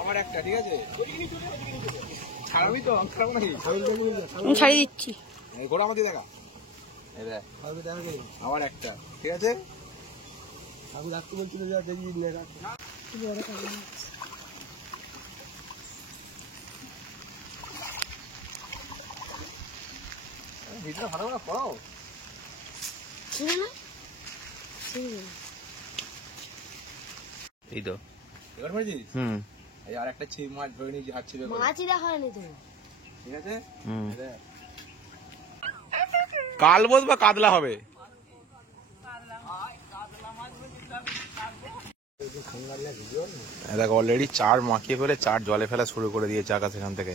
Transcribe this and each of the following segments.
আমার একটা ঠিক আছে ছাড়াবি তো ছাড়াবো নাকি ছাড়িয়ে দিচ্ছি গোড়া মধ্যে দেখা আমার একটা ঠিক আছে আমি রাখতে বলছিল যা দেখি ভিতরে ভালো করে পড়াও এই তো এবার মারছিস এই আর একটা ছিপ মাছ ধরে নিয়েছি হাত ছিপে মাছই দেখা হয়নি তো ঠিক আছে কাল বোধ বা কাতলা হবে দেখো অলরেডি চার মাখিয়ে ফেলে চার জলে ফেলা শুরু করে দিয়েছে আকাশ এখান থেকে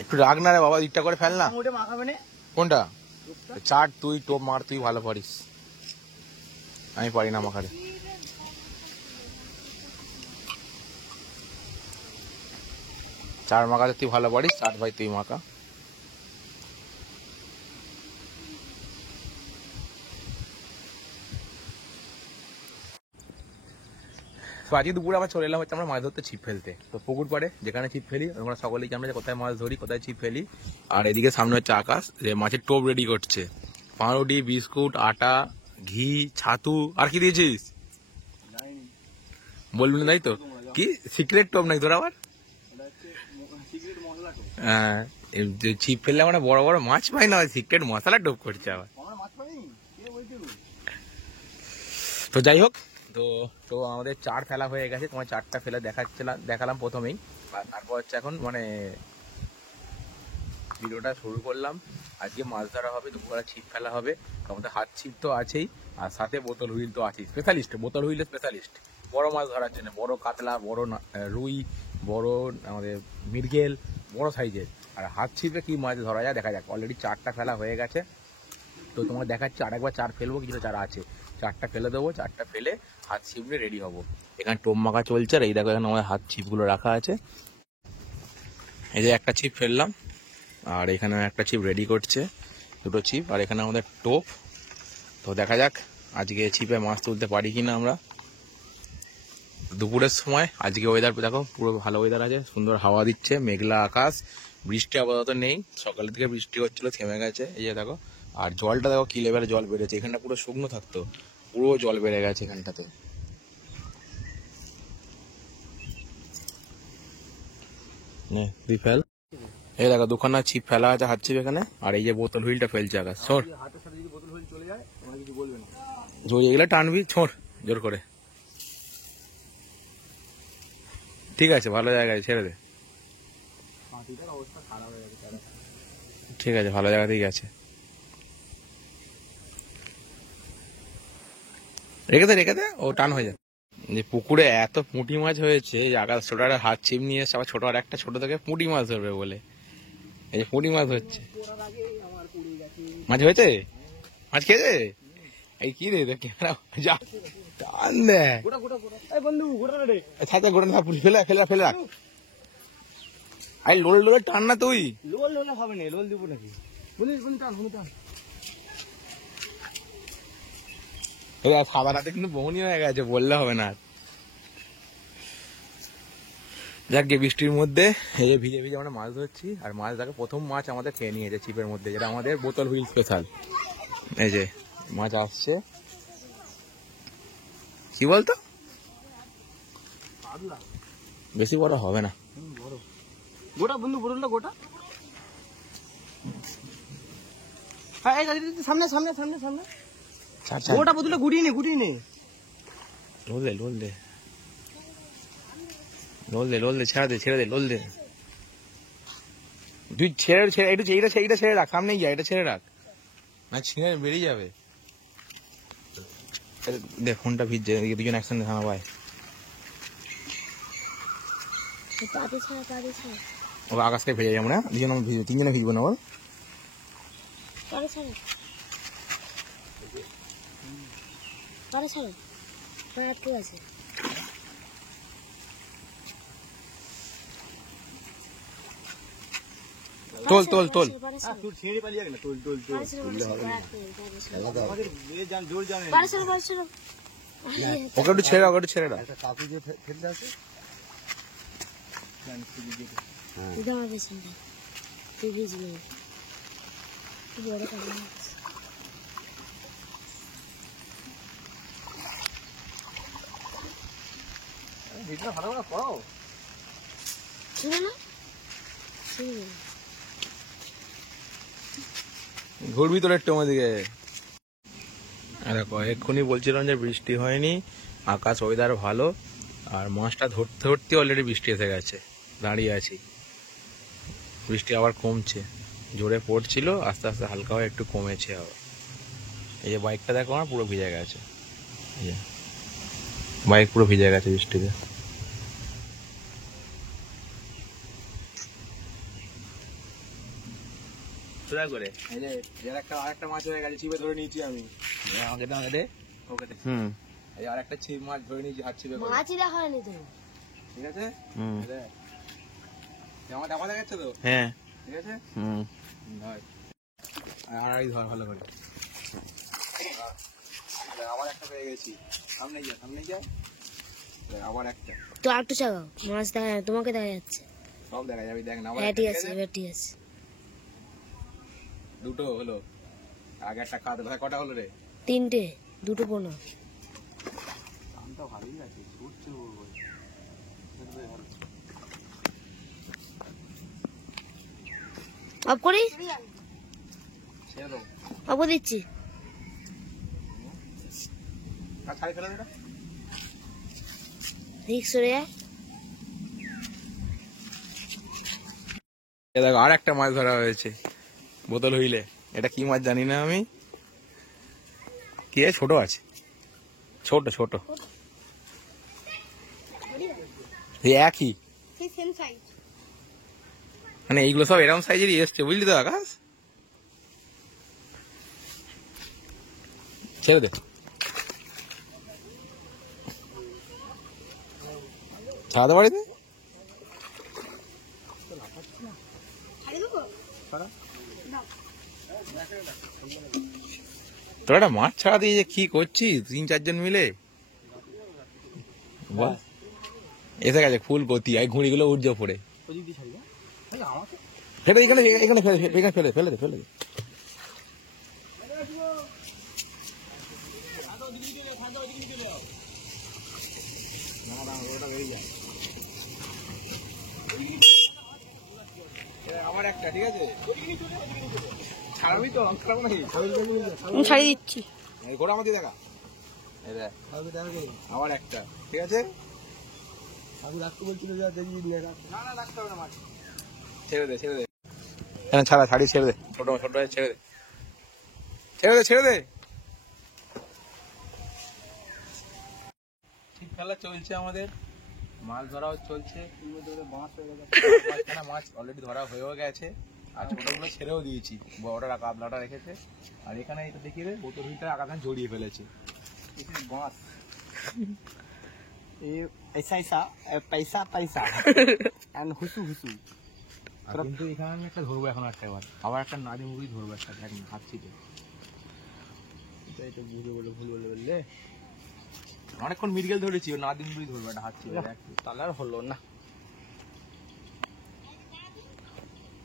একটু রাগ না রে বাবা দিকটা করে ফেল না কোনটা চার তুই টোপ মার তুই ভালো পারিস আমি পারি না মাখারে চার মাখাতে তুই ভালো পারিস চার ভাই তুই মাখা তো আজকে দুপুরে আবার চলে এলাম হচ্ছে আমরা মাছ ধরতে ছিপ ফেলতে তো পুকুর পাড়ে যেখানে ছিপ ফেলি আমরা সকলেই জানবো যে কোথায় মাছ ধরি কোথায় ছিপ ফেলি আর এদিকে সামনে হচ্ছে আকাশ যে মাছের টোপ রেডি করছে পাউরুটি বিস্কুট আটা ঘি ছাতু আর কি দিয়েছিস বলবি না তাই তো কি সিক্রেট টোপ নাকি তোর আবার হ্যাঁ ছিপ ফেললে মানে বড় বড় মাছ পাই না সিক্রেট মশলা টোপ করছে আবার তো যাই হোক তো তো আমাদের চার ফেলা হয়ে গেছে তোমার চারটা ফেলে দেখালাম প্রথমেই আর তারপর হচ্ছে এখন মানে ভিডিওটা শুরু করলাম আজকে মাছ ধরা হবে দুপুরে ছিপ ফেলা হবে আমাদের হাত ছিপ তো আছেই আর সাথে বোতল হুইল তো আছেই স্পেশালিস্ট বোতল হুইলের স্পেশালিস্ট বড় মাছ ধরার জন্য বড় কাতলা বড় রুই বড় আমাদের মৃগেল বড় সাইজের আর হাত ছিপে কি মাছ ধরা যায় দেখা যাক অলরেডি চারটা ফেলা হয়ে গেছে তো তোমাকে দেখাচ্ছি আরেকবার চার ফেলবো কিছুটা চারা আছে চারটা ফেলে দেবো চারটা ফেলে হাত ছিপ নিয়ে রেডি হবো এখানে টোপ মাখা চলছে আর এই দেখো এখানে আমাদের হাত ছিপগুলো রাখা আছে এই যে একটা ছিপ ফেললাম আর এখানে একটা ছিপ রেডি করছে দুটো ছিপ আর এখানে আমাদের টোপ তো দেখা যাক আজকে ছিপে মাছ তুলতে পারি কিনা আমরা দুপুরের সময় আজকে ওয়েদার দেখো পুরো ভালো ওয়েদার আছে সুন্দর হাওয়া দিচ্ছে মেঘলা আকাশ বৃষ্টি আপাতত নেই সকালের দিকে বৃষ্টি হচ্ছিল থেমে গেছে এই যে দেখো আর জলটা দেখো কি লেভেলে জল বেড়েছে এখানটা পুরো শুকনো থাকতো পুরো জল বেড়ে গেছে এখানটাতে তুই ফেল এই দেখো দুখানা ছিপ ফেলা আছে হাত ছিপ এখানে আর এই যে বোতল হুইলটা ফেলছে আকাশ ছোট জড়িয়ে গেলে টানবি ছোট জোর করে ঠিক আছে ভালো জায়গায় ছেড়ে দে ঠিক আছে ভালো জায়গাতেই গেছে রেখে দে ও টান হয়ে যায় যে পুকুরে এত পুঁটি মাছ হয়েছে আকাশ ছোট একটা হাত ছিপ নিয়ে এসে আবার ছোট আর একটা ছোট থেকে পুঁটি মাছ ধরবে বলে এই যে পুঁটি মাছ হচ্ছে মাছ হয়েছে মাছ খেয়েছে এই কি রে ক্যামেরা যা টান দে ফেলে রাখ আই লোল টান না তুই লোল হবে না লোল দিব নাকি খাবার হাতে কিন্তু বহনি হয়ে গেছে বললে হবে না যাক গিয়ে বৃষ্টির মধ্যে এই যে ভিজে ভিজে আমরা মাছ ধরছি আর মাছ দেখো প্রথম মাছ আমাদের খেয়ে নিয়েছে ছিপের মধ্যে যেটা আমাদের বোতল হুইল স্পেশাল এই যে মাছ আসছে কি বলতো বেশি বড় হবে না গোটা বন্ধু বললো গোটা সামনে সামনে সামনে সামনে গোটা বদলে গুড়িয়ে নে লোল দে ছেড়ে দে লোল দে তুই ছেড়ে একটু এইটা ছেড়ে রাখ সামনে গিয়ে এটা ছেড়ে রাখ না ছিঁড়ে বেরিয়ে যাবে দেখ ফোনটা ভিজছে দুজন একসঙ্গে থানা ভাই ও আকাশকে ভেজে যাবো না দুজন ভিজবো তিনজনে ভিজবো না বল আছে তোল তোল তোল তুই ছেড়ে পালিয়ে গেল তোল তোল তোল জোর জানে ওকে একটু ছেড়ে দাও, ওকে একটু ছেড়ে দাও। একটা কাকু যে ফেলতে আছে এটা আমার পেছনটা তুই ভিজবি বড় কাজ ভিডিও ভালো করে করো শুনে না শুনে ঘুরবি তোর একটু আমাদিকে। দেখো এক্ষুনি বলছিলাম যে বৃষ্টি হয়নি, আকাশ ওয়েদার ভালো, আর মাছটা ধরতে ধরতে অলরেডি বৃষ্টি এসে গেছে। দাঁড়িয়ে আছি, বৃষ্টি আবার কমছে, জোরে পড়ছিল, আস্তে আস্তে হালকা হয়ে একটু কমেছে আবার। এই যে বাইকটা দেখো আমার পুরো ভিজে গেছে, এই যে বাইক পুরো ভিজে গেছে বৃষ্টিতে। সোজা করে এই যে এর একটা আরেকটা মাছ হয়ে গেছে, ছিপে ধরে নিয়েছি আমি। আমাকে দে, আমাকে দে, ওকে দে। এই আরেকটা ছিপ মাছ ধরে নিয়েছি হাত ছিপে করে। মাছই দেখা হয়নি তো। ঠিক আছে, দে। আমার দেখা যাচ্ছে তো? হ্যাঁ। ঠিক আছে, ধর। আর এই ধর ভালো করে। আবার একটা পেয়ে গেছি, সামনে যা, সামনে যা। আবার একটা। তো একটু চাগাও, মাছ দেখা যায়, তোমাকে দেখা যাচ্ছে। সব দেখা যাবে, দেখ না। আবার হ্যাঁ একটা, ঠিক আছে, এবার ঠিক আছে। দুটো হলো, আগে একটা কাতলা। কটা হলো রে? 3টে, 2টো পোনা। আমটা ভালোই আছে, ছুটছে অফ করি, ছেড়ে দাও। অফ করে দিচ্ছি। আর ছাড়ি ফেলে দে। রিক্স সরে যায়। দেখো আর একটা মাছ ধরা হয়েছে বোতল হইলে। এটা কি মাছ জানি না আমি, কি ছোট আছে, ছোট ছোট একই, মানে এইগুলো সব এরকম সাইজেরই এসছে, বুঝলি তো আকাশ। ছেড়ে দে, ছাড়াতে পারিস? তোরা একটা মাছ ছাড়া দিয়ে যে কি করছিস 3-4 জন মিলে? বল, এসে গেছে ফুল গতি, আর ঘুড়িগুলো উঠছে পড়ে। ফেলে এখানে, এখানে ফেলে, এখানে ফেলে, ফেলে দে, ফেলে দে। আবার একটা, ঠিক আছে, ছাড়াবি তো? ছাড়াবো নাকি? আমি ছাড়িয়ে দিচ্ছি। ঘোড়া আমাকে দেখা, আবার একটা, ঠিক আছে। কাকু রাখতে বলছিল যা দেখি না না, রাখতে হবে না মাছ, ছেড়ে দে, ছেড়ে দে। হ্যাঁ ছাড়া, ছাড়ি ছেড়ে দে, ছোট ছোট ছেড়ে দে, ছেড়ে দে, ছেড়ে দে। ঠিক খেলা চলছে আমাদের, মাছ ধরাও চলছে। মাছ অলরেডি ধরা হয়েও গেছে, আর ছোটগুলো ছেড়েও দিয়েছি, বড়টা কাতলাটা রেখেছে। আর এখানে এটা দেখি রে, বোতল হিটা আকাশে জড়িয়ে ফেলেছে বাঁশ। ऐसा ऐसा पैसा पैसा एंड हुसु हुसु। কিন্তু এখানে আমি একটা ধরবো এখন, একটা আবার একটা নাদি মুড়ি ধরবো একটা, হাত ছিটে। এটা ভুল বলে বললে অনেকক্ষণ মিরগেল ধরেছি, ও নাদি মুড়ি ধরবো একটা, হাত ছিটে। তাহলে আর হলো না।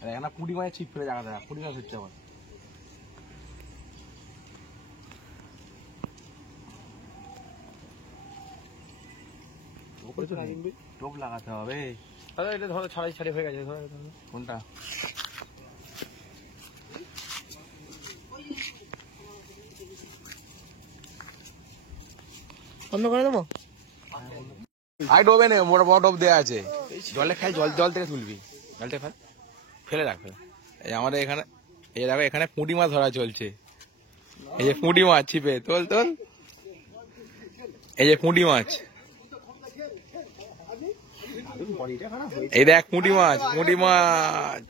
এখানে পুঁটি মাছের ছিপ ফেলে জায়গা দেখা, পুঁটি মাছ হচ্ছে আমার। টোপ লাগাতে হবে। এটা ধরো ছাড়াই ছাড়ি হয়ে গেছে, ধরো কোনটা? বন্ধ করে দেবো। আই ডোবে নে, বড় বড় টোপ দেওয়া আছে। জলে খাই, জল জল থেকে তুলবি, জল থেকে ফেলে রাখ, ফেলে। এই আমাদের এখানে, এই দেখো এখানে পুঁটি মাছ ধরা চলছে। এই যে পুঁটি মাছ ছিপে, তোল তোল। এই যে পুঁটি মাছ, এই দেখ পুঁটি মাছ, পুঁটি মাছ।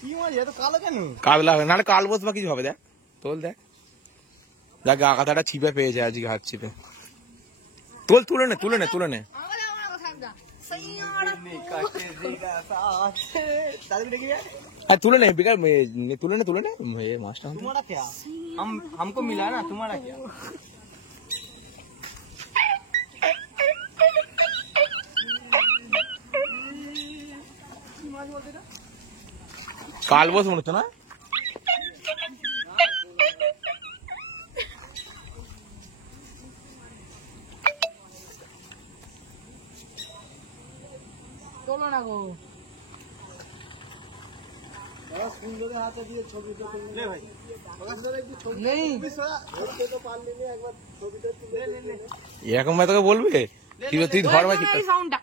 কি মাছ এত কালো কেন? কাতলা হবে না, কাল বস বা কিছু হবে। দেখ তোল, দেখ দেখ কাকাটা ছিপে পেয়েছে আজকে, হাত ছিপে। তোল, তুলে নে, তুলে নে, তুলে নে। तारीफ देखिए আর তুলে নে বেকার তুলে নে এ মাছটা तुम्हारा क्या हमको मिला ना तुम्हारा क्या কালবোস মনে হচ্ছে না তোলো না গো सुंदर हाथ दिए छवि तो ले भाई নেই এরকম ভাবে তোকে বলবে তুই ধর ভাই এই সাউন্ডটা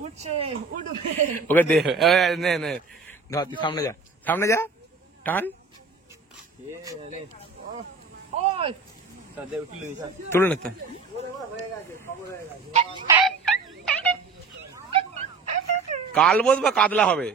উঠছে উঠবে ওকে দে নে নে ধর তুই সামনে যা টান ये अरे ওই सदे उठ लो इधर তুলে নে তো কালবোস বা কাতলা হবে